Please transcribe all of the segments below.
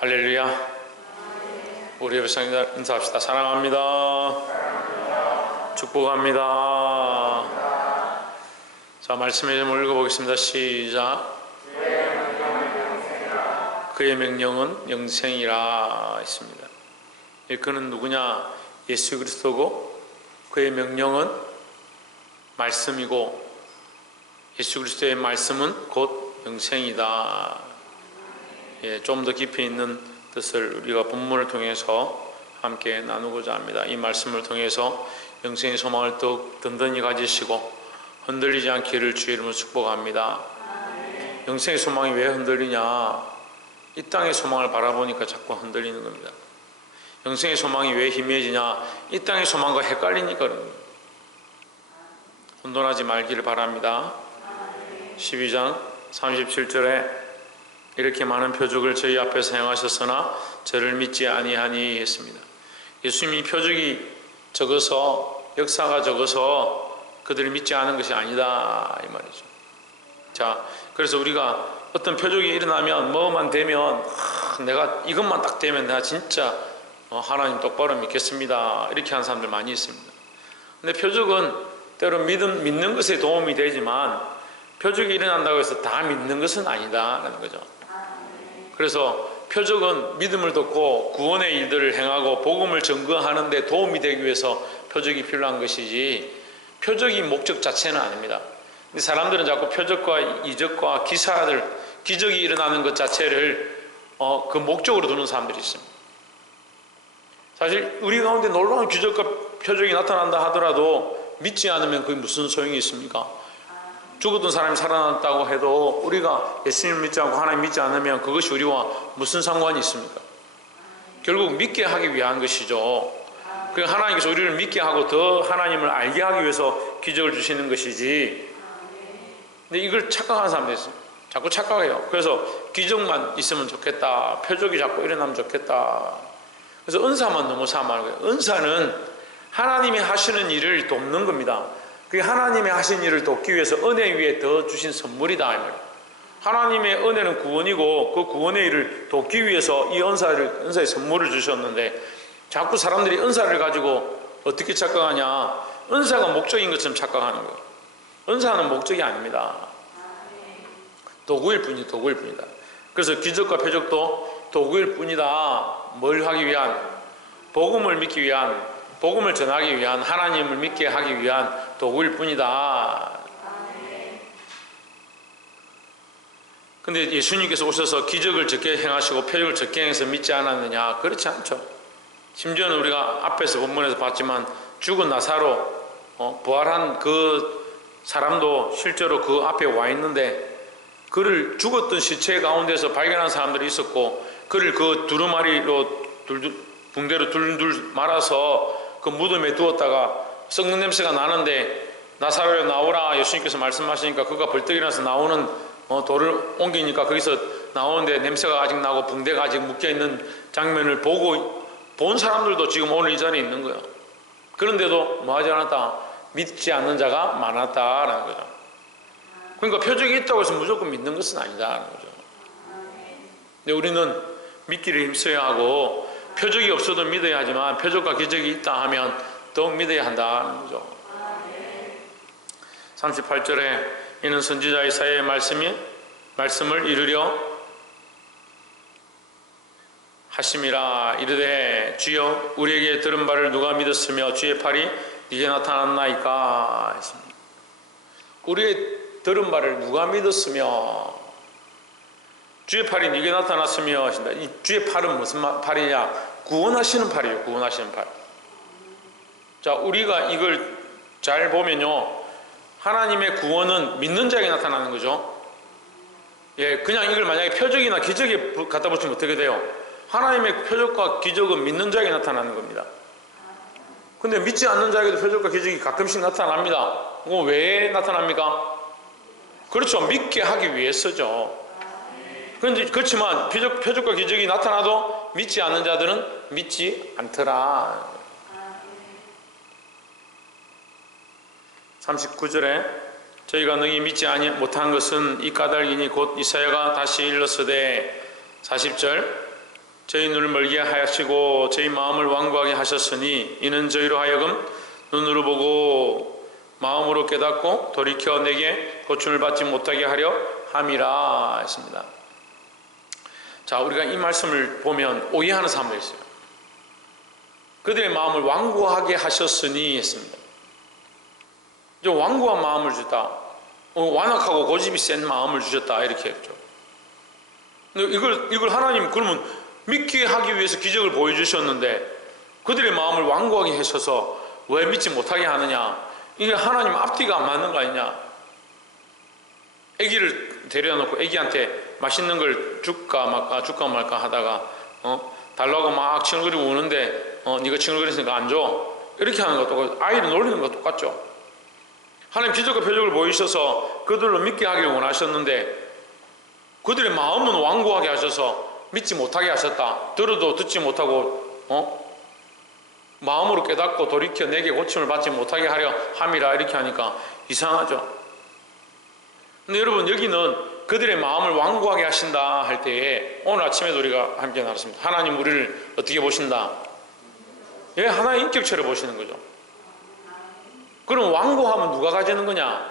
할렐루야. 우리 옆에 성도 인사합시다. 사랑합니다. 축복합니다. 자, 말씀을 좀 읽어보겠습니다. 시작. 그의 명령은 영생이라 했습니다. 그는 누구냐? 예수 그리스도고, 그의 명령은 말씀이고, 예수 그리스도의 말씀은 곧 영생이다. 좀 더 깊이 있는 뜻을 우리가 본문을 통해서 함께 나누고자 합니다. 이 말씀을 통해서 영생의 소망을 더욱 든든히 가지시고 흔들리지 않기를 주의 이름으로 축복합니다. 영생의 소망이 왜 흔들리냐? 이 땅의 소망을 바라보니까 자꾸 흔들리는 겁니다. 영생의 소망이 왜 희미해지냐? 이 땅의 소망과 헷갈리니까 그런 겁니다. 혼돈하지 말기를 바랍니다. 12장 37절에 이렇게 많은 표적을 저희 앞에서 행하셨으나 저를 믿지 아니하니 했습니다. 예수님이 표적이 적어서, 역사가 적어서 그들을 믿지 않은 것이 아니다 이 말이죠. 자, 그래서 우리가 어떤 표적이 일어나면 뭐만 되면 내가 이것만 딱 되면 내가 진짜 하나님 똑바로 믿겠습니다 이렇게 하는 사람들 많이 있습니다. 근데 표적은 때로 믿는 것에 도움이 되지만 표적이 일어난다고 해서 다 믿는 것은 아니다라는 거죠. 그래서 표적은 믿음을 돕고 구원의 일들을 행하고 복음을 증거하는 데 도움이 되기 위해서 표적이 필요한 것이지 표적이 목적 자체는 아닙니다. 근데 사람들은 자꾸 표적과 이적과 기적이 일어나는 것 자체를 그 목적으로 두는 사람들이 있습니다. 사실 우리 가운데 놀라운 기적과 표적이 나타난다 하더라도 믿지 않으면 그게 무슨 소용이 있습니까? 죽었던 사람이 살아났다고 해도 우리가 예수님을 믿지 않고 하나님 믿지 않으면 그것이 우리와 무슨 상관이 있습니까? 결국 믿게 하기 위한 것이죠. 하나님께서 우리를 믿게 하고 더 하나님을 알게 하기 위해서 기적을 주시는 것이지. 근데 이걸 착각하는 사람들이 있어요. 자꾸 착각해요. 그래서 기적만 있으면 좋겠다, 표적이 자꾸 일어나면 좋겠다. 그래서 은사만 너무 사모하는 거예요. 은사는 하나님이 하시는 일을 돕는 겁니다. 그게 하나님의 하신 일을 돕기 위해서 은혜 위에 더 주신 선물이다. 하나님의 은혜는 구원이고 그 구원의 일을 돕기 위해서 이 은사의 선물을 주셨는데 자꾸 사람들이 은사를 가지고 어떻게 착각하냐? 은사가 목적인 것처럼 착각하는 거예요. 은사는 목적이 아닙니다. 도구일 뿐이다. 그래서 기적과 표적도 도구일 뿐이다. 뭘 하기 위한? 복음을 믿기 위한, 복음을 전하기 위한, 하나님을 믿게 하기 위한 도구일 뿐이다. 근데 예수님께서 오셔서 기적을 적게 행하시고 표적을 적게 행해서 믿지 않았느냐? 그렇지 않죠. 심지어는 우리가 앞에서 본문에서 봤지만 죽은 나사로 부활한 그 사람도 실제로 그 앞에 와 있는데 그를 죽었던 시체 가운데서 발견한 사람들이 있었고 그를 그 두루마리로 붕대로 둘둘 말아서 그 무덤에 두었다가 썩는 냄새가 나는데 나사로야 나오라 예수님께서 말씀하시니까 그가 벌떡 일어나서 나오는 돌을 옮기니까 거기서 나오는데 냄새가 아직 나고 붕대가 아직 묶여있는 장면을 보고 본 사람들도 지금 오늘 이 자리에 있는 거예요. 그런데도 뭐 하지 않았다? 믿지 않는 자가 많았다라는 거죠. 그러니까 표적이 있다고 해서 무조건 믿는 것은 아니다라는 거죠. 근데 우리는 믿기를 힘써야 하고 표적이 없어도 믿어야 하지만 표적과 기적이 있다 하면 더욱 믿어야 한다는 거죠. 38절에 이는 선지자 이사야의 말씀을 이루려 하심이라. 이르되 주여 우리에게 들은 바를 누가 믿었으며 주의 팔이 네게 나타났나이까 했습니다. 우리의 들은 바를 누가 믿었으며 주의 팔이 네게 나타났으며 하신다. 이 주의 팔은 무슨 팔이냐? 구원하시는 팔이에요. 구원하시는 팔. 자, 우리가 이걸 잘 보면요, 하나님의 구원은 믿는 자에게 나타나는 거죠. 그냥 이걸 만약에 표적이나 기적에 갖다 붙이면 어떻게 돼요? 하나님의 표적과 기적은 믿는 자에게 나타나는 겁니다. 근데 믿지 않는 자에게도 표적과 기적이 가끔씩 나타납니다. 왜 나타납니까? 그렇죠. 믿게 하기 위해서죠. 그렇지만 표적과 기적이 나타나도 믿지 않는 자들은 믿지 않더라. 39절에 저희가 능히 믿지 못한 것은 이 까닭이니 곧 이사야가 다시 일렀으되 40절 저희 눈을 멀게 하시고 저희 마음을 완고하게 하셨으니 이는 저희로 하여금 눈으로 보고 마음으로 깨닫고 돌이켜 내게 고침을 받지 못하게 하려 함이라 했습니다. 자, 우리가 이 말씀을 보면 오해하는 사람들이 있어요. 그들의 마음을 완고하게 하셨으니 했습니다. 완고한 마음을 주셨다, 완악하고 고집이 센 마음을 주셨다, 이렇게 했죠. 근데 이걸 하나님 그러면 믿게 하기 위해서 기적을 보여주셨는데 그들의 마음을 완고하게 하셔서 왜 믿지 못하게 하느냐? 이게 하나님 앞뒤가 안 맞는 거 아니냐? 아기를 데려다 놓고 아기한테 맛있는 걸 줄까 말까 하다가 달라고 막 칭얼거리고 우는데 네가 칭얼거리니까 안 줘, 이렇게 하는 것도 아이를 놀리는 것도 똑같죠. 하나님 기적과 표적을 보이셔서 그들로 믿게 하기를 원하셨는데 그들의 마음은 완고하게 하셔서 믿지 못하게 하셨다. 들어도 듣지 못하고 마음으로 깨닫고 돌이켜 내게 고침을 받지 못하게 하려 함이라, 이렇게 하니까 이상하죠. 근데 여러분, 여기는 그들의 마음을 완고하게 하신다 할 때에 오늘 아침에도 우리가 함께 나눴습니다. 하나님 우리를 어떻게 보신다? 예, 하나의 인격체를 보시는 거죠. 그럼 완고하면 누가 가지는 거냐?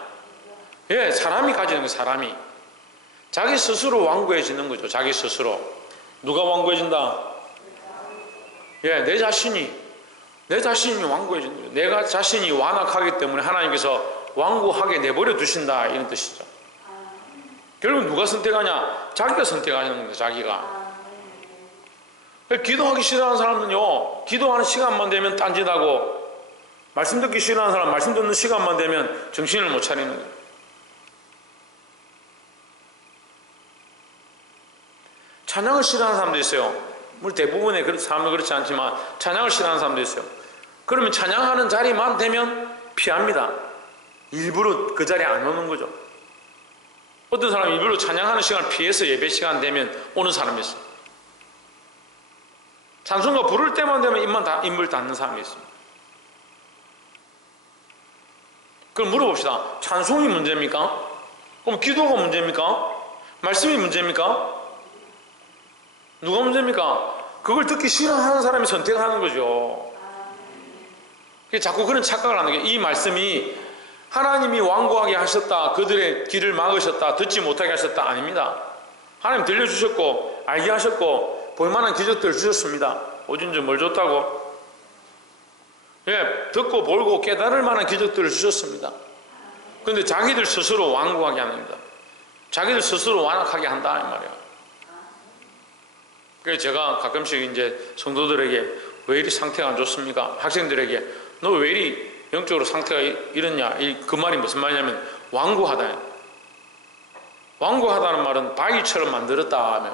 예, 사람이 가지는 거예요. 사람이 자기 스스로 완고해지는 거죠. 자기 스스로. 누가 완고해진다? 예, 내 자신이 완고해지는 거예요. 내가 자신이 완악하기 때문에 하나님께서 완고하게 내버려 두신다, 이런 뜻이죠. 결국 누가 선택하냐? 자기가 선택하는 겁니다. 자기가. 기도하기 싫어하는 사람은요, 기도하는 시간만 되면 딴짓하고, 말씀 듣기 싫어하는 사람 말씀 듣는 시간만 되면 정신을 못 차리는 거예요. 찬양을 싫어하는 사람도 있어요. 물론 대부분의 사람은 그렇지 않지만 찬양을 싫어하는 사람도 있어요. 그러면 찬양하는 자리만 되면 피합니다. 일부러 그 자리에 안 오는 거죠. 어떤 사람은 일부러 찬양하는 시간을 피해서 예배 시간 되면 오는 사람이 있어요. 찬송가 부를 때만 되면 입을 닫는 사람이 있습니다. 그럼 물어봅시다. 찬송이 문제입니까? 그럼 기도가 문제입니까? 말씀이 문제입니까? 누가 문제입니까? 그걸 듣기 싫어하는 사람이 선택하는 거죠. 자꾸 그런 착각을 하는 게, 이 말씀이 하나님이 완고하게 하셨다, 그들의 길을 막으셨다, 듣지 못하게 하셨다, 아닙니다. 하나님 들려주셨고 알게 하셨고 볼만한 기적들을 주셨습니다. 오진주 뭘 줬다고? 예, 듣고 볼고 깨달을 만한 기적들을 주셨습니다. 그런데 자기들 스스로 완고하게 합니다. 자기들 스스로 완악하게 한다, 이 말이야. 그래서 제가 가끔씩 이제 성도들에게 왜 이리 상태가 안 좋습니까? 학생들에게 너 왜 이리 영적으로 상태가 이렇냐? 그 말이 무슨 말이냐면 완고하다. 완고하다는 말은 바위처럼 만들었다.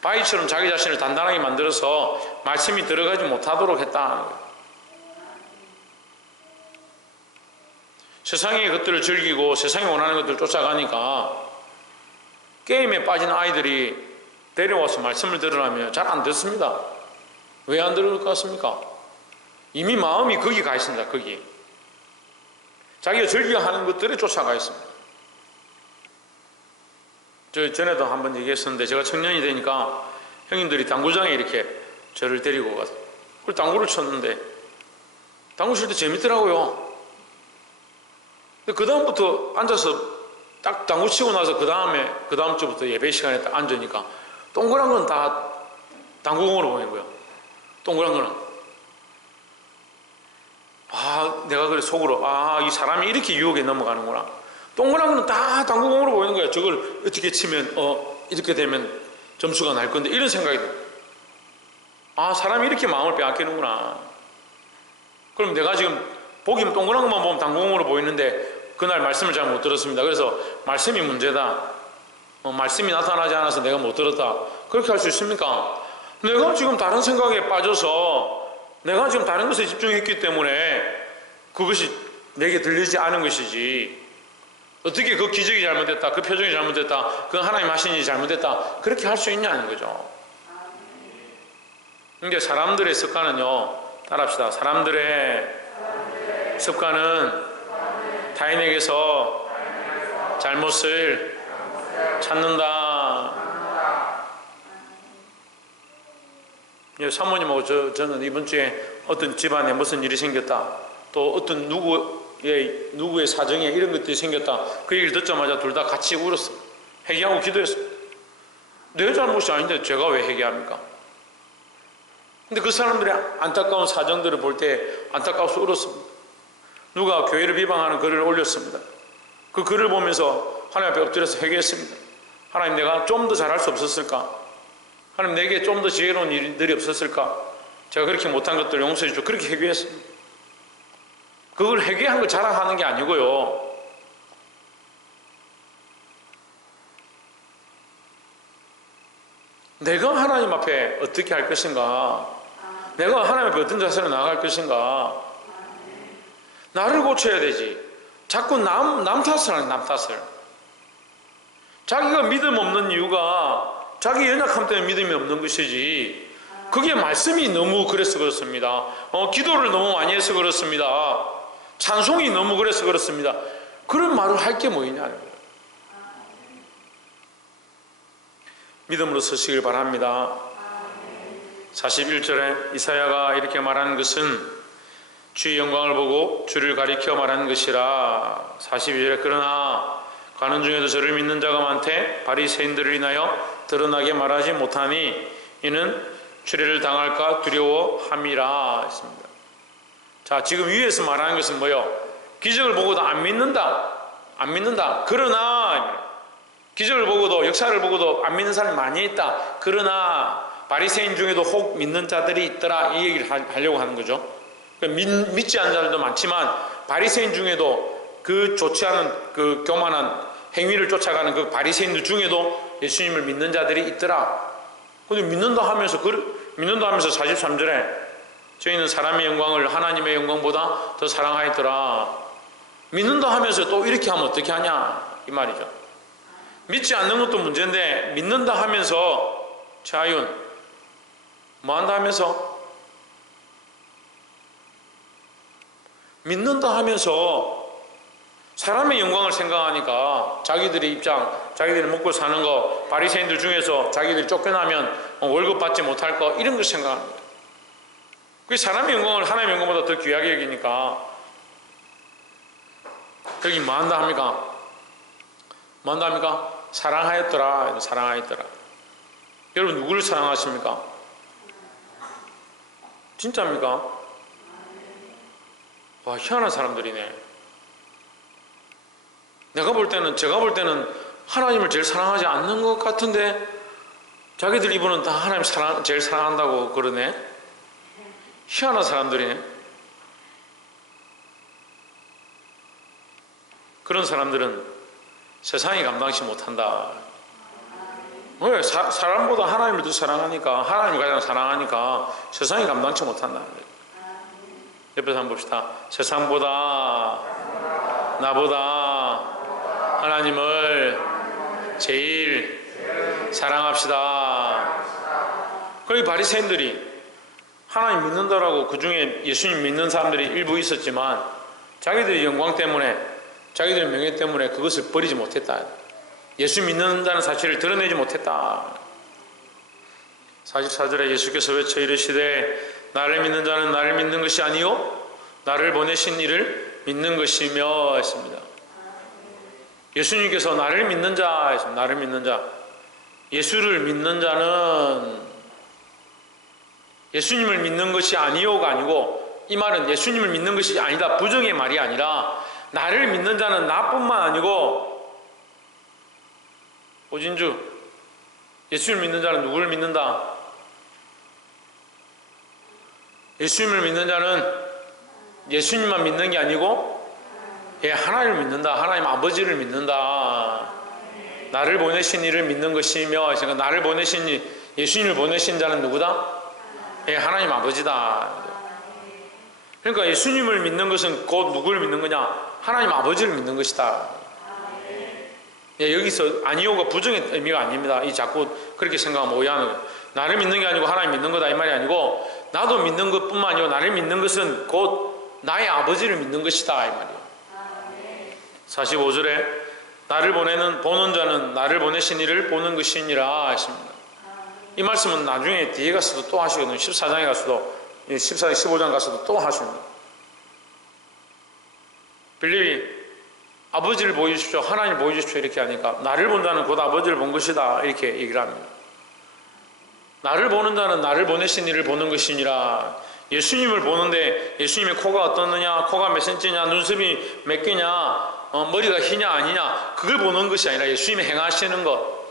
바위처럼 자기 자신을 단단하게 만들어서 말씀이 들어가지 못하도록 했다. 세상의 것들을 즐기고 세상이 원하는 것들을 쫓아가니까 게임에 빠진 아이들이 데려와서 말씀을 들으라면 잘 안 듣습니다. 왜 안 들을 것 같습니까? 이미 마음이 거기 가 있습니다. 거기. 자기가 즐겨 하는 것들에 쫓아가 있습니다. 저 전에도 한번 얘기했었는데, 제가 청년이 되니까 형님들이 당구장에 이렇게 저를 데리고 가서 그걸 당구를 쳤는데 당구 칠 때 재밌더라고요. 근데 그 다음부터 앉아서 딱 당구 치고 나서 그 다음 주부터 예배 시간에 딱 앉으니까 동그란 건 다 당구공으로 보이고요. 동그란 거는 내가 그래 속으로 이 사람이 이렇게 유혹에 넘어가는구나. 동그란 거는 다 당구공으로 보이는 거예요. 저걸 어떻게 치면 이렇게 되면 점수가 날 건데, 이런 생각이 들어요. 사람이 이렇게 마음을 빼앗기는구나. 그럼 내가 지금 보기면 동그란 것만 보면 당구공으로 보이는데 그날 말씀을 잘 못 들었습니다. 그래서 말씀이 문제다. 말씀이 나타나지 않아서 내가 못 들었다. 그렇게 할 수 있습니까? 내가 지금 다른 생각에 빠져서 내가 지금 다른 것에 집중했기 때문에 그것이 내게 들리지 않은 것이지, 어떻게 그 기적이 잘못됐다, 그 표정이 잘못됐다, 그 하나님 하신 일이 잘못됐다, 그렇게 할 수 있냐는 거죠. 그러니까 사람들의 습관은요, 따라합시다. 사람들의 습관은 타인에게서 잘못을 찾는다. 사모님하고 저는 이번 주에 어떤 집안에 무슨 일이 생겼다, 또 어떤 누구의 사정에 이런 것들이 생겼다, 그 얘기를 듣자마자 둘 다 같이 울었어요. 회개하고 기도했어요. 내 잘못이 아닌데 제가 왜 회개합니까? 근데 그 사람들의 안타까운 사정들을 볼 때 안타까워서 울었습니다. 누가 교회를 비방하는 글을 올렸습니다. 그 글을 보면서 하나님 앞에 엎드려서 회개했습니다. 하나님, 내가 좀 더 잘할 수 없었을까? 하나님, 내게 좀 더 지혜로운 일들이 없었을까? 제가 그렇게 못한 것들을 용서해 주시고 그렇게 회개했습니다. 그걸 회개한 걸 자랑하는 게 아니고요, 내가 하나님 앞에 어떻게 할 것인가, 내가 하나님 앞에 어떤 자세로 나아갈 것인가, 나를 고쳐야 되지. 자꾸 남 탓을 하네, 남 탓을. 자기가 믿음 없는 이유가 자기 연약함 때문에 믿음이 없는 것이지, 그게 말씀이 너무 그래서 그렇습니다. 기도를 너무 많이 해서 그렇습니다. 찬송이 너무 그래서 그렇습니다. 그런 말을 할 게 뭐 있냐는 거예요. 믿음으로 서시길 바랍니다. 41절에 이사야가 이렇게 말하는 것은 주의 영광을 보고 주를 가리켜 말하는 것이라. 42절에 그러나 가는 중에도 저를 믿는 자가 많되 바리새인들을 인하여 드러나게 말하지 못하니 이는 추례를 당할까 두려워함이라 했습니다. 자, 지금 위에서 말하는 것은 뭐요? 기적을 보고도 안 믿는다. 그러나 기적을 보고도, 역사를 보고도 안 믿는 사람이 많이 있다. 그러나 바리새인 중에도 혹 믿는 자들이 있더라. 이 얘기를 하려고 하는 거죠. 믿지 않는 자들도 많지만 바리새인 중에도 그 좋지 않은 그 교만한 행위를 쫓아가는 그 바리새인들 중에도 예수님을 믿는 자들이 있더라. 근데 믿는다 하면서 43절에 저희는 사람의 영광을 하나님의 영광보다 더 사랑하였더라. 믿는다 하면서 또 이렇게 하면 어떻게 하냐 이 말이죠. 믿지 않는 것도 문제인데 믿는다 하면서 자윤 뭐 한다 하면서 믿는다 하면서 사람의 영광을 생각하니까 자기들의 입장, 자기들이 먹고 사는 거, 바리새인들 중에서 자기들이 쫓겨나면 월급 받지 못할 거, 이런 걸 생각합니다. 그 사람의 영광을 하나님의 영광보다 더 귀하게 여기니까 여기 뭐 한다 합니까? 뭐 한다 합니까? 사랑하였더라. 여러분 누구를 사랑하십니까? 진짜입니까? 와, 희한한 사람들이네. 제가 볼 때는 하나님을 제일 사랑하지 않는 것 같은데 자기들 입으로는 다 하나님 제일 사랑한다고 그러네. 희한한 사람들이네. 그런 사람들은 세상이 감당치 못한다. 왜? 사람보다 하나님을 더 사랑하니까, 하나님을 가장 사랑하니까 세상이 감당치 못한다. 옆에서 한번 봅시다. 세상보다 나보다 하나님을 제일 사랑합시다. 거기 바리새인들이 하나님 믿는다라고, 그 중에 예수님 믿는 사람들이 일부 있었지만 자기들의 영광 때문에, 자기들의 명예 때문에 그것을 버리지 못했다. 예수 믿는다는 사실을 드러내지 못했다. 44절에 예수께서 외쳐 이르시되 나를 믿는 자는 나를 믿는 것이 아니요 나를 보내신 이를 믿는 것이며 했습니다. 예수님께서 나를 믿는 자 했습니다. 나를 믿는 자. 예수를 믿는 자는 예수님을 믿는 것이 아니요가 아니고, 이 말은 예수님을 믿는 것이 아니다, 부정의 말이 아니라 나를 믿는 자는 나뿐만 아니고 오진주, 예수님을 믿는 자는 누구를 믿는다? 예수님을 믿는 자는 예수님만 믿는 게 아니고 하나님을 믿는다. 하나님 아버지를 믿는다. 나를 보내신 이를 믿는 것이며, 그러니까 나를 보내신 이, 예수님을 보내신 자는 누구다? 하나님 아버지다. 그러니까 예수님을 믿는 것은 곧 누구를 믿는 거냐? 하나님 아버지를 믿는 것이다. 여기서 아니오가 부정의 의미가 아닙니다. 이 자꾸 그렇게 생각하면 오해하는 거예요. 나를 믿는 게 아니고 하나님 믿는 거다 이 말이 아니고, 나도 믿는 것뿐만 아니고 나를 믿는 것은 곧 나의 아버지를 믿는 것이다 이 말이에요. 45절에 나를 보는 자는 나를 보내신 이를 보는 것이니라 하십니다. 이 말씀은 나중에 뒤에 가서도 또 하시거든요. 14장에 가서도, 14장, 15장 가서도 또 하십니다. 빌립이 아버지를 보여주십시오, 하나님을 보여주십시오 이렇게 하니까 나를 본다는 곧 아버지를 본 것이다 이렇게 얘기를 합니다. 나를 보는 자는 나를 보내신 이를 보는 것이니라. 예수님을 보는데 예수님의 코가 어떻느냐, 코가 몇 센치냐, 눈썹이 몇 개냐, 머리가 희냐 아니냐, 그걸 보는 것이 아니라 예수님이 행하시는 것,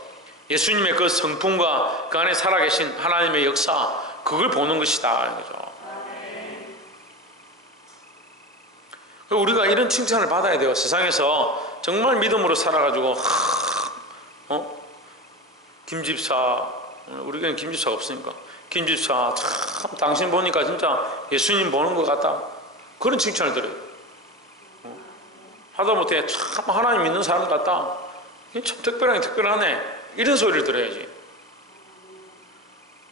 예수님의 그 성품과 그 안에 살아계신 하나님의 역사, 그걸 보는 것이다 이거죠. 우리가 이런 칭찬을 받아야 돼요. 세상에서 정말 믿음으로 살아가지고 김 집사, 우리에게는 김 집사가 없으니까 김 집사 참 당신 보니까 진짜 예수님 보는 것 같다, 그런 칭찬을 들어요. 하다못해 참 하나님 믿는 사람 같다, 참 특별하네, 이런 소리를 들어야지.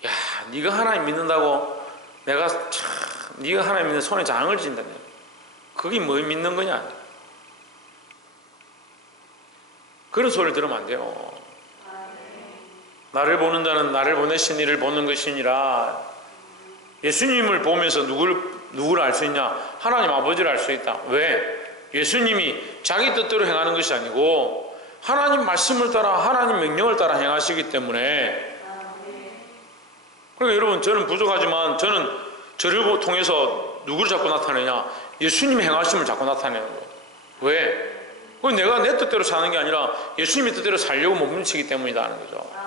야, 네가 하나님 믿는다고 내가 참 네가 하나님 믿는 손에 장을 쥔다네, 그게 뭘 믿는 거냐, 그런 소리를 들으면 안 돼요. 나를 보는 자는 나를 보내신 이를 보는 것이니라. 예수님을 보면서 누구를 알 수 있냐? 하나님 아버지를 알 수 있다. 왜? 예수님이 자기 뜻대로 행하는 것이 아니고 하나님 말씀을 따라, 하나님 명령을 따라 행하시기 때문에. 그러니까 여러분, 저는 부족하지만 저는 저를 통해서 누구를 자꾸 나타내냐? 예수님의 행하심을 자꾸 나타내는 거예요. 왜? 그건 내가 내 뜻대로 사는 게 아니라 예수님의 뜻대로 살려고 몸부림치기 때문이라는 거죠.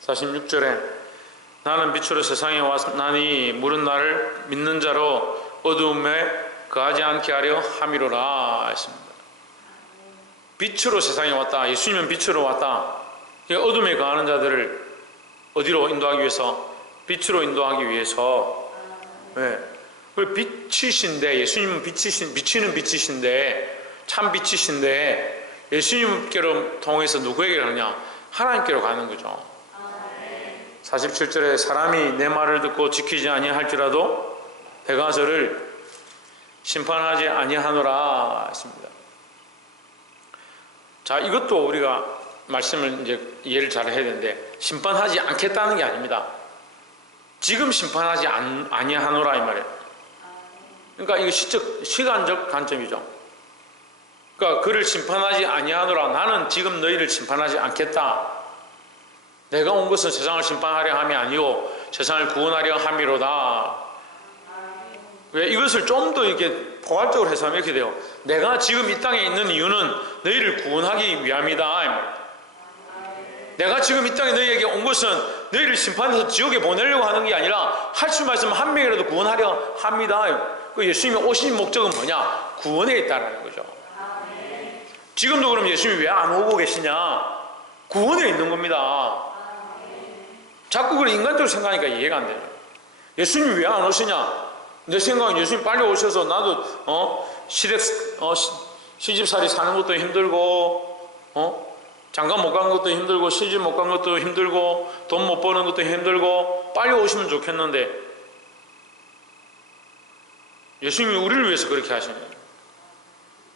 46절에 나는 빛으로 세상에 왔나니 물은 나를 믿는 자로 어두움에 거하지 않게 하려 함이로라 했습니다. 빛으로 세상에 왔다. 예수님은 빛으로 왔다. 어둠에 거하는 자들을 어디로 인도하기 위해서? 빛으로 인도하기 위해서. 네. 빛이신데, 예수님은 비치는 빛이신데, 참 빛이신데, 예수님께로 통해서 누구에게 가느냐? 하나님께로 가는 거죠. 47절에 사람이 내 말을 듣고 지키지 아니할지라도 내가 저를 심판하지 아니하노라 했습니다. 자, 이것도 우리가 말씀을 이제 이해를 잘 해야 되는데, 심판하지 않겠다는 게 아닙니다. 지금 심판하지 아니하노라 이 말이에요. 그러니까 이거 시간적 관점이죠. 그러니까 그를 심판하지 아니하노라, 나는 지금 너희를 심판하지 않겠다. 내가 온 것은 세상을 심판하려 함이 아니요 세상을 구원하려 함이로다. 왜? 이것을 좀 더 이렇게 포괄적으로 해석하면 이렇게 돼요. 내가 지금 이 땅에 있는 이유는 너희를 구원하기 위함이다. 내가 지금 이 땅에 너희에게 온 것은 너희를 심판해서 지옥에 보내려고 하는 게 아니라 할 수 말씀 한 명이라도 구원하려 합니다. 그 예수님이 오신 목적은 뭐냐? 구원에 있다는 거죠. 지금도 그럼 예수님이 왜 안 오고 계시냐? 구원에 있는 겁니다. 자꾸 그걸 인간적으로 생각하니까 이해가 안 돼요. 예수님이 왜 안 오시냐? 내 생각은 예수님 빨리 오셔서 나도 시집살이 사는 것도 힘들고, 장가 못 간 것도 힘들고, 시집 못 간 것도 힘들고, 돈 못 버는 것도 힘들고, 빨리 오시면 좋겠는데 예수님이 우리를 위해서 그렇게 하시는 거예요.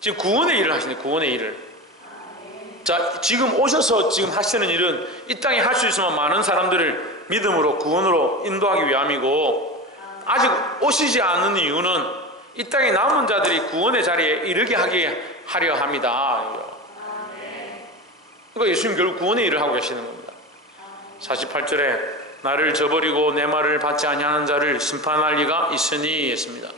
지금 구원의 일을 하시네, 구원의 일을. 자, 지금 오셔서 지금 하시는 일은 이 땅에 할 수 있으면 많은 사람들을 믿음으로, 구원으로 인도하기 위함이고, 아직 오시지 않는 이유는 이 땅에 남은 자들이 구원의 자리에 이르게 하려 합니다. 그러니까 예수님 결국 구원의 일을 하고 계시는 겁니다. 48절에 나를 저버리고 내 말을 받지 아니하는 자를 심판할 리가 있으니 했습니다.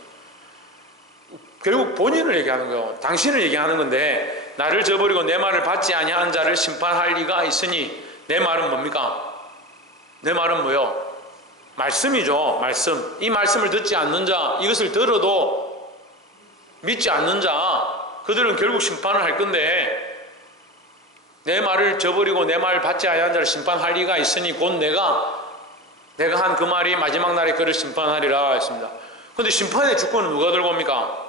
결국 본인을 얘기하는 거예요. 당신을 얘기하는 건데, 나를 저버리고 내 말을 받지 아니하는 자를 심판할 리가 있으니, 내 말은 뭡니까? 내 말은 뭐요? 말씀이죠. 말씀. 이 말씀을 듣지 않는 자, 이것을 들어도 믿지 않는 자, 그들은 결국 심판을 할 건데, 내 말을 저버리고 내 말을 받지 아니하는 자를 심판할 리가 있으니 곧 내가 한 그 말이 마지막 날에 그를 심판하리라 했습니다. 그런데 심판의 주권은 누가 들고 옵니까?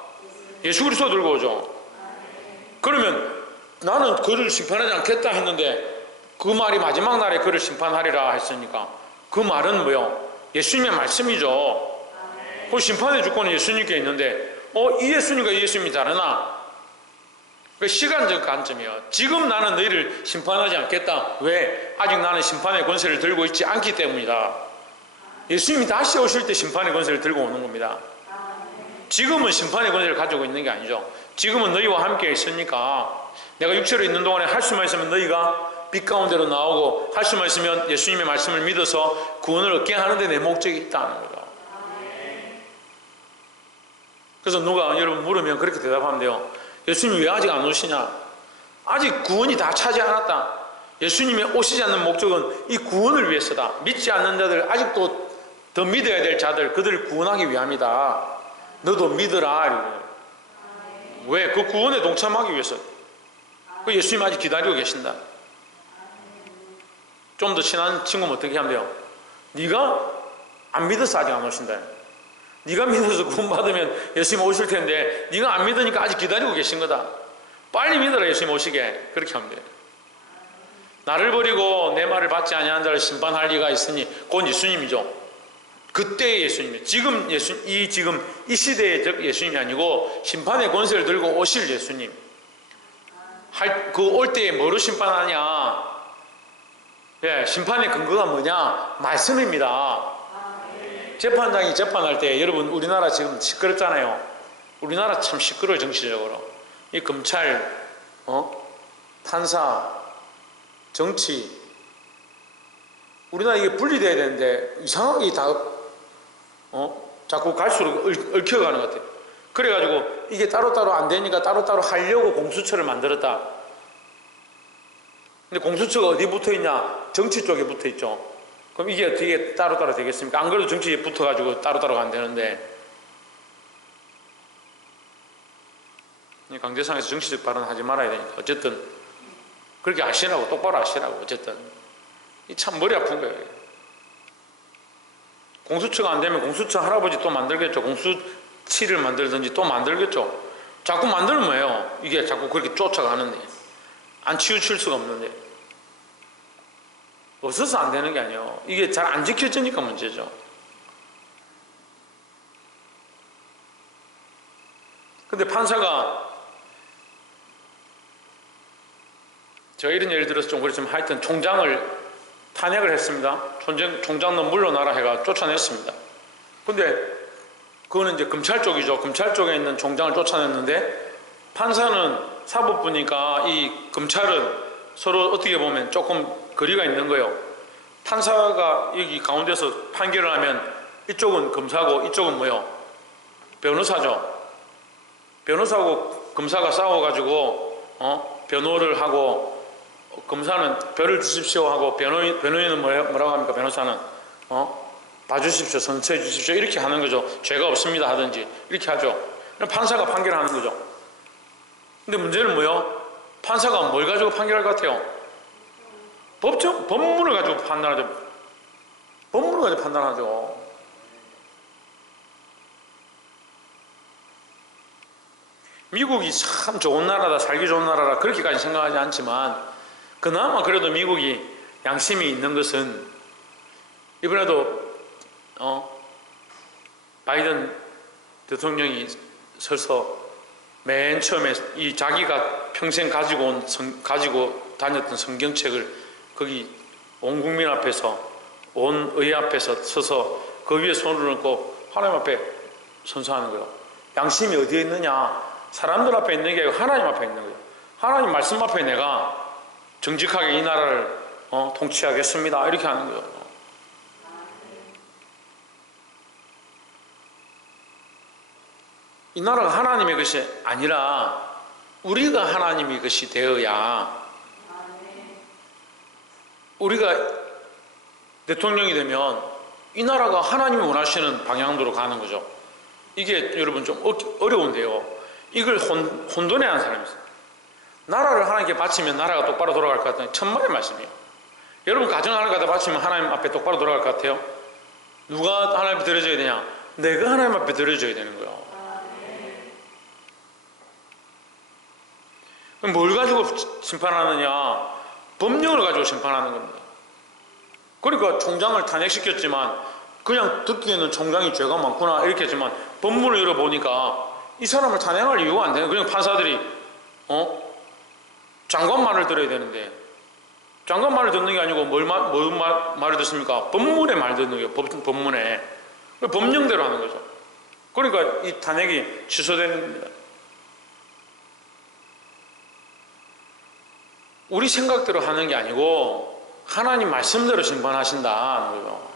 예수 그리스도 들고 오죠. 그러면 나는 그를 심판하지 않겠다 했는데 그 말이 마지막 날에 그를 심판하리라 했으니까 그 말은 뭐요? 예수님의 말씀이죠. 그 심판의 주권은 예수님께 있는데 이 예수님과 이 예수님이 다르나? 그 시간적 관점이에요. 지금 나는 너희를 심판하지 않겠다. 왜? 아직 나는 심판의 권세를 들고 있지 않기 때문이다. 예수님이 다시 오실 때 심판의 권세를 들고 오는 겁니다. 지금은 심판의 권세를 가지고 있는 게 아니죠. 지금은 너희와 함께 있으니까 내가 육체로 있는 동안에 할 수만 있으면 너희가 빛 가운데로 나오고 할 수만 있으면 예수님의 말씀을 믿어서 구원을 얻게 하는데 내 목적이 있다는 거죠. 그래서 누가 여러분 물으면 그렇게 대답하면 돼요. 예수님이 왜 아직 안 오시냐? 아직 구원이 다 차지 않았다. 예수님이 오시지 않는 목적은 이 구원을 위해서다. 믿지 않는 자들, 아직도 더 믿어야 될 자들, 그들을 구원하기 위함이다. 너도 믿으라. 왜? 그 구원에 동참하기 위해서. 그 예수님 아직 기다리고 계신다. 좀 더 친한 친구면 어떻게 하면 돼요? 네가 안 믿어서 아직 안 오신다. 네가 믿어서 구원받으면 예수님 오실 텐데 네가 안 믿으니까 아직 기다리고 계신 거다. 빨리 믿어라 예수님 오시게. 그렇게 하면 돼요. 나를 버리고 내 말을 받지 아니하는 자를 심판할 리가 있으니 곧 예수님이죠. 그때의 예수님이에요. 지금 이 시대의 즉 예수님이 아니고 심판의 권세를 들고 오실 예수님. 그 올 때에 뭐로 심판하냐? 예, 심판의 근거가 뭐냐? 말씀입니다. 재판장이 재판할 때 여러분 우리나라 지금 시끄럽잖아요. 우리나라 참 시끄러워요. 정치적으로. 이 검찰, 판사, 정치, 우리나라 이게 분리돼야 되는데 이상하게 다 자꾸 갈수록 얽혀가는 것 같아요. 그래가지고 이게 따로따로 안 되니까 따로따로 하려고 공수처를 만들었다. 근데 공수처가 어디 붙어 있냐? 정치 쪽에 붙어 있죠. 그럼 이게 어떻게 따로따로 되겠습니까? 안 그래도 정치에 붙어가지고 따로따로가 안 되는데. 강대상에서 정치적 발언 하지 말아야 되니까. 어쨌든 그렇게 아시라고, 똑바로 아시라고. 어쨌든 이 참 머리 아픈 거예요. 공수처가 안 되면 공수처 할아버지 또 만들겠죠. 공수치를 만들든지 또 만들겠죠. 자꾸 만들면 뭐예요? 이게 자꾸 그렇게 쫓아가는데 안 치우칠 수가 없는데 없어서 안 되는 게 아니에요. 이게 잘 안 지켜지니까 문제죠. 근데 판사가 제가 이런 예를 들어서 좀 그렇지만 하여튼 총장을 탄핵을 했습니다. 총장은 물러나라 해가 쫓아냈습니다. 근데 그거는 이제 검찰 쪽이죠. 검찰 쪽에 있는 총장을 쫓아냈는데 판사는 사법부니까 이 검찰은 서로 어떻게 보면 조금 거리가 있는 거예요. 판사가 여기 가운데서 판결을 하면 이쪽은 검사고 이쪽은 뭐요? 변호사죠. 변호사하고 검사가 싸워가지고 변호를 하고 검사는 별을 주십시오 하고 변호인은 뭐라고 합니까? 변호사는 봐주십시오, 선처해 주십시오 이렇게 하는 거죠. 죄가 없습니다 하든지 이렇게 하죠. 판사가 판결하는 거죠. 근데 문제는 뭐요? 판사가 뭘 가지고 판결할 것 같아요? 법문을 가지고 판단하죠. 법문을 가지고 판단하죠. 미국이 참 좋은 나라다, 살기 좋은 나라라 그렇게까지 생각하지 않지만 그나마 그래도 미국이 양심이 있는 것은 이번에도 바이든 대통령이 서서 맨 처음에 이 자기가 평생 가지고 다녔던 성경책을 거기 온 국민 앞에서 온 의회 앞에서 서서 그 위에 손을 얹고 하나님 앞에 선서하는 거예요. 양심이 어디에 있느냐? 사람들 앞에 있는 게 아니고 하나님 앞에 있는 거예요. 하나님 말씀 앞에 내가 정직하게 이 나라를 통치하겠습니다 이렇게 하는 거예요. 이 나라가 하나님의 것이 아니라 우리가 하나님의 것이 되어야 우리가 대통령이 되면 이 나라가 하나님이 원하시는 방향으로 가는 거죠. 이게 여러분 좀 어려운데요. 이걸 혼돈해하는 사람이 있어요. 나라를 하나님께 바치면 나라가 똑바로 돌아갈 것 같다는 천만의 말씀이에요. 여러분 가정하는 갖다 바치면 하나님 앞에 똑바로 돌아갈 것 같아요? 누가 하나님 앞에 드려줘야 되냐? 내가 하나님 앞에 드려줘야 되는 거예요. 그럼 뭘 가지고 심판하느냐? 법령을 가지고 심판하는 겁니다. 그러니까 총장을 탄핵시켰지만 그냥 듣기에는 총장이 죄가 많구나 이렇게 했지만 법문을 열어보니까 이 사람을 탄핵할 이유가 안 되는 거예요. 그냥 판사들이 장관 말을 들어야 되는데 장관 말을 듣는 게 아니고 뭘 말을 듣습니까? 법문의 말 듣는 거예요. 법문에. 법령대로 하는 거죠. 그러니까 이 탄핵이 취소되는 겁니다. 우리 생각대로 하는 게 아니고 하나님 말씀대로 심판하신다는 거죠.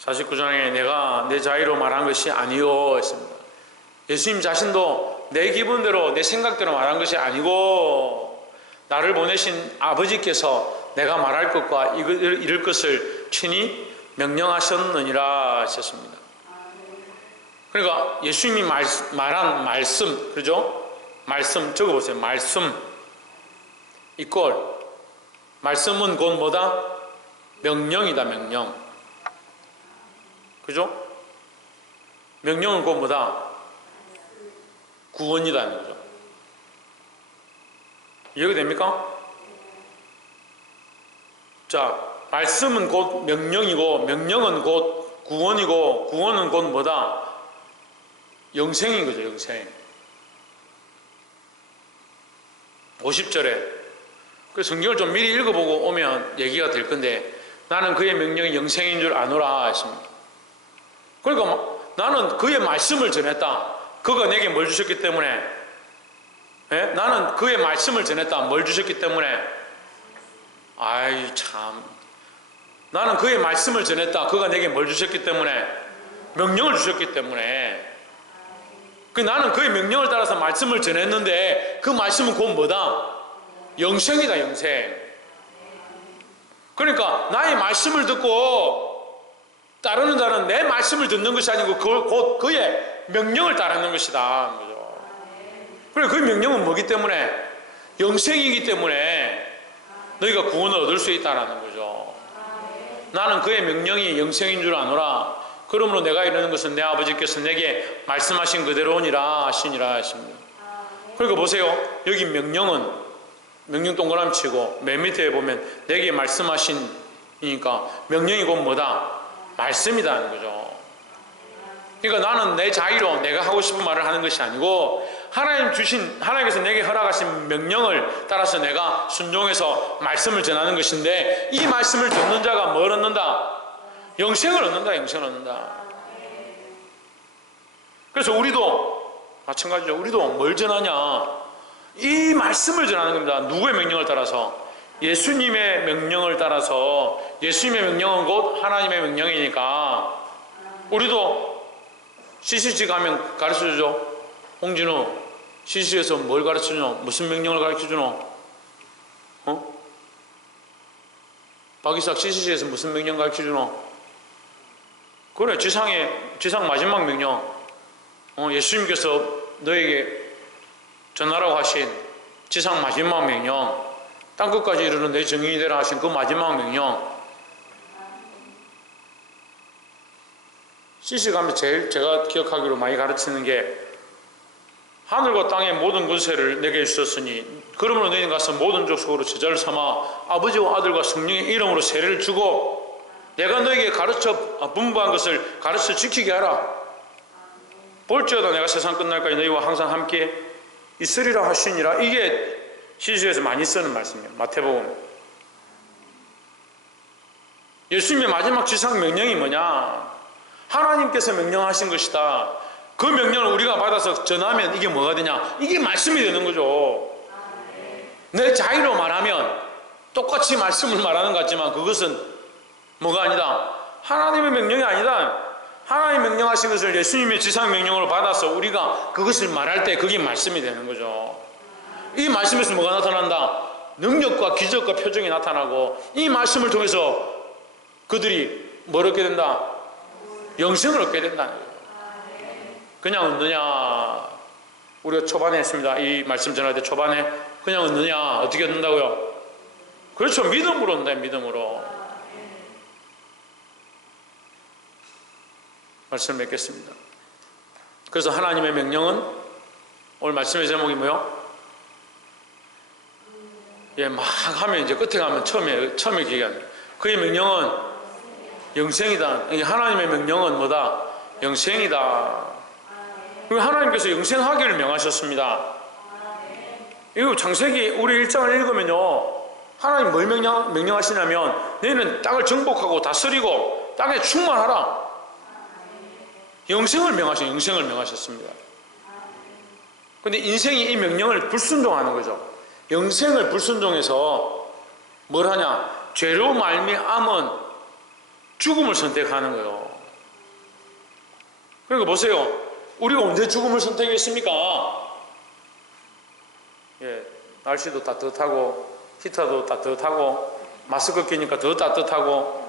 49장에 내가 내 자의로 말한 것이 아니요 했습니다. 예수님 자신도 내 기분대로 내 생각대로 말한 것이 아니고 나를 보내신 아버지께서 내가 말할 것과 이럴 것을 친히 명령하셨느니라 하셨습니다. 그러니까 예수님이 말한 말씀, 그죠? 말씀 적어보세요. 말씀 이꼴 말씀은 곧 뭐다? 명령이다. 명령. 그죠? 명령은 곧 뭐다? 구원이라는 거죠. 이해가 됩니까? 자, 말씀은 곧 명령이고 명령은 곧 구원이고 구원은 곧 뭐다? 영생인 거죠. 영생. 50절에 그 성경을 좀 미리 읽어보고 오면 얘기가 될 건데 나는 그의 명령이 영생인 줄 아노라 했습니다. 그러니까 나는 그의 말씀을 전했다. 그가 내게 뭘 주셨기 때문에 나는 그의 말씀을 전했다. 뭘 주셨기 때문에 아이 참 나는 그의 말씀을 전했다. 그가 내게 뭘 주셨기 때문에 명령을 주셨기 때문에 나는 그의 명령을 따라서 말씀을 전했는데 그 말씀은 곧 뭐다? 영생이다. 영생. 그러니까 나의 말씀을 듣고 따르는 자는 내 말씀을 듣는 것이 아니고 곧 그의 명령을 따르는 것이다. 그리고 그 명령은 뭐기 때문에? 영생이기 때문에 너희가 구원을 얻을 수 있다는 거죠. 나는 그의 명령이 영생인 줄 아노라. 그러므로 내가 이르는 것은 내 아버지께서 내게 말씀하신 그대로니라 하시니라 하십니다. 그러니까 보세요. 여기 명령은 명령 동그라미 치고 맨 밑에 보면 내게 말씀하신이니까 명령이 곧 뭐다? 말씀이다 하는 거죠. 그러니까 나는 내 자의로 내가 하고 싶은 말을 하는 것이 아니고 하나님께서 내게 허락하신 명령을 따라서 내가 순종해서 말씀을 전하는 것인데 이 말씀을 듣는 자가 뭘 얻는다? 영생을 얻는다. 영생을 얻는다. 그래서 우리도 마찬가지죠. 우리도 뭘 전하냐? 이 말씀을 전하는 겁니다. 누구의 명령을 따라서? 예수님의 명령을 따라서. 예수님의 명령은 곧 하나님의 명령이니까 우리도 CCC 가면 가르쳐주죠. 홍진우 CCC에서 뭘 가르쳐주노? 무슨 명령을 가르쳐주노? 박이삭 CCC에서 무슨 명령 가르쳐주노? 그래, 지상 마지막 명령. 예수님께서 너에게 전하라고 하신 지상 마지막 명령, 땅끝까지 이르는 내 증인이 되라 하신 그 마지막 명령. CC 가면 제일 제가 기억하기로 많이 가르치는 게 하늘과 땅의 모든 권세를 내게 주셨으니 그러므로 너희는 가서 모든 족속으로 제자를 삼아 아버지와 아들과 성령의 이름으로 세례를 주고 내가 너에게 분부한 것을 가르쳐 지키게 하라. 볼지어다 내가 세상 끝날까지 너희와 항상 함께 있으리라 하시니라. 이게 시주에서 많이 쓰는 말씀이에요. 마태복음. 예수님의 마지막 지상 명령이 뭐냐? 하나님께서 명령하신 것이다. 그 명령을 우리가 받아서 전하면 이게 뭐가 되냐? 이게 말씀이 되는 거죠. 내 자의로 말하면 똑같이 말씀을 말하는 것 같지만 그것은 뭐가 아니다? 하나님의 명령이 아니다. 하나님 명령하신 것을 예수님의 지상 명령으로 받아서 우리가 그것을 말할 때 그게 말씀이 되는 거죠. 이 말씀에서 뭐가 나타난다? 능력과 기적과 표정이 나타나고 이 말씀을 통해서 그들이 뭘 얻게 된다? 영생을 얻게 된다는 거예요. 그냥 얻느냐? 우리가 초반에 했습니다. 이 말씀 전할 때 초반에 그냥 얻느냐? 어떻게 얻는다고요? 그렇죠. 믿음으로 얻는다. 믿음으로. 말씀을 맺겠습니다. 그래서 하나님의 명령은 오늘 말씀의 제목이 뭐요? 막 하면 이제 끝에 가면 처음에 기억이 그의 명령은 영생이다. 하나님의 명령은 뭐다? 영생이다. 그리고 하나님께서 영생하기를 명하셨습니다. 이거 창세기 우리 1장을 읽으면요, 하나님 뭘 명령하시냐면 너희는 땅을 정복하고 다스리고 땅에 충만하라. 영생을 명하셨습니다. 근데 인생이 이 명령을 불순종하는 거죠. 영생을 불순종해서 뭘 하냐? 죄로 말미암은 죽음을 선택하는 거예요. 그러니까 보세요. 우리가 언제 죽음을 선택했습니까? 예, 날씨도 따뜻하고 히터도 따뜻하고 마스크 끼니까 더 따뜻하고.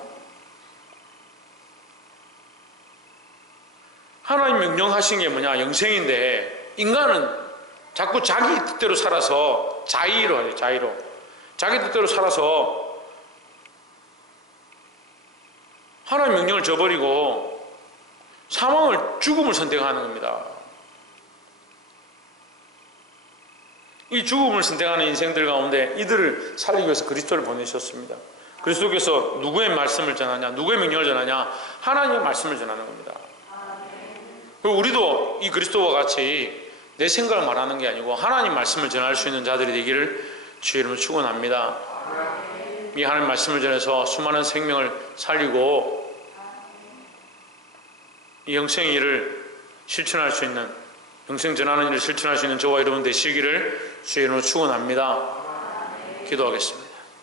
하나님 명령하신 게 뭐냐? 영생인데 인간은 자꾸 자기 뜻대로 살아서 자의로 자기 뜻대로 살아서 하나님 명령을 저버리고 죽음을 선택하는 겁니다. 이 죽음을 선택하는 인생들 가운데 이들을 살리기 위해서 그리스도를 보내셨습니다. 그리스도께서 누구의 말씀을 전하냐? 누구의 명령을 전하냐? 하나님의 말씀을 전하는 겁니다. 그리고 우리도 이 그리스도와 같이 내 생각을 말하는 게 아니고 하나님 말씀을 전할 수 있는 자들이 되기를 주의 이름으로 축원합니다. 이 하나님 말씀을 전해서 수많은 생명을 살리고 이 영생의 일을 실천할 수 있는, 영생 전하는 일을 실천할 수 있는 저와 여러분 되시기를 주의 이름으로 축원합니다. 기도하겠습니다.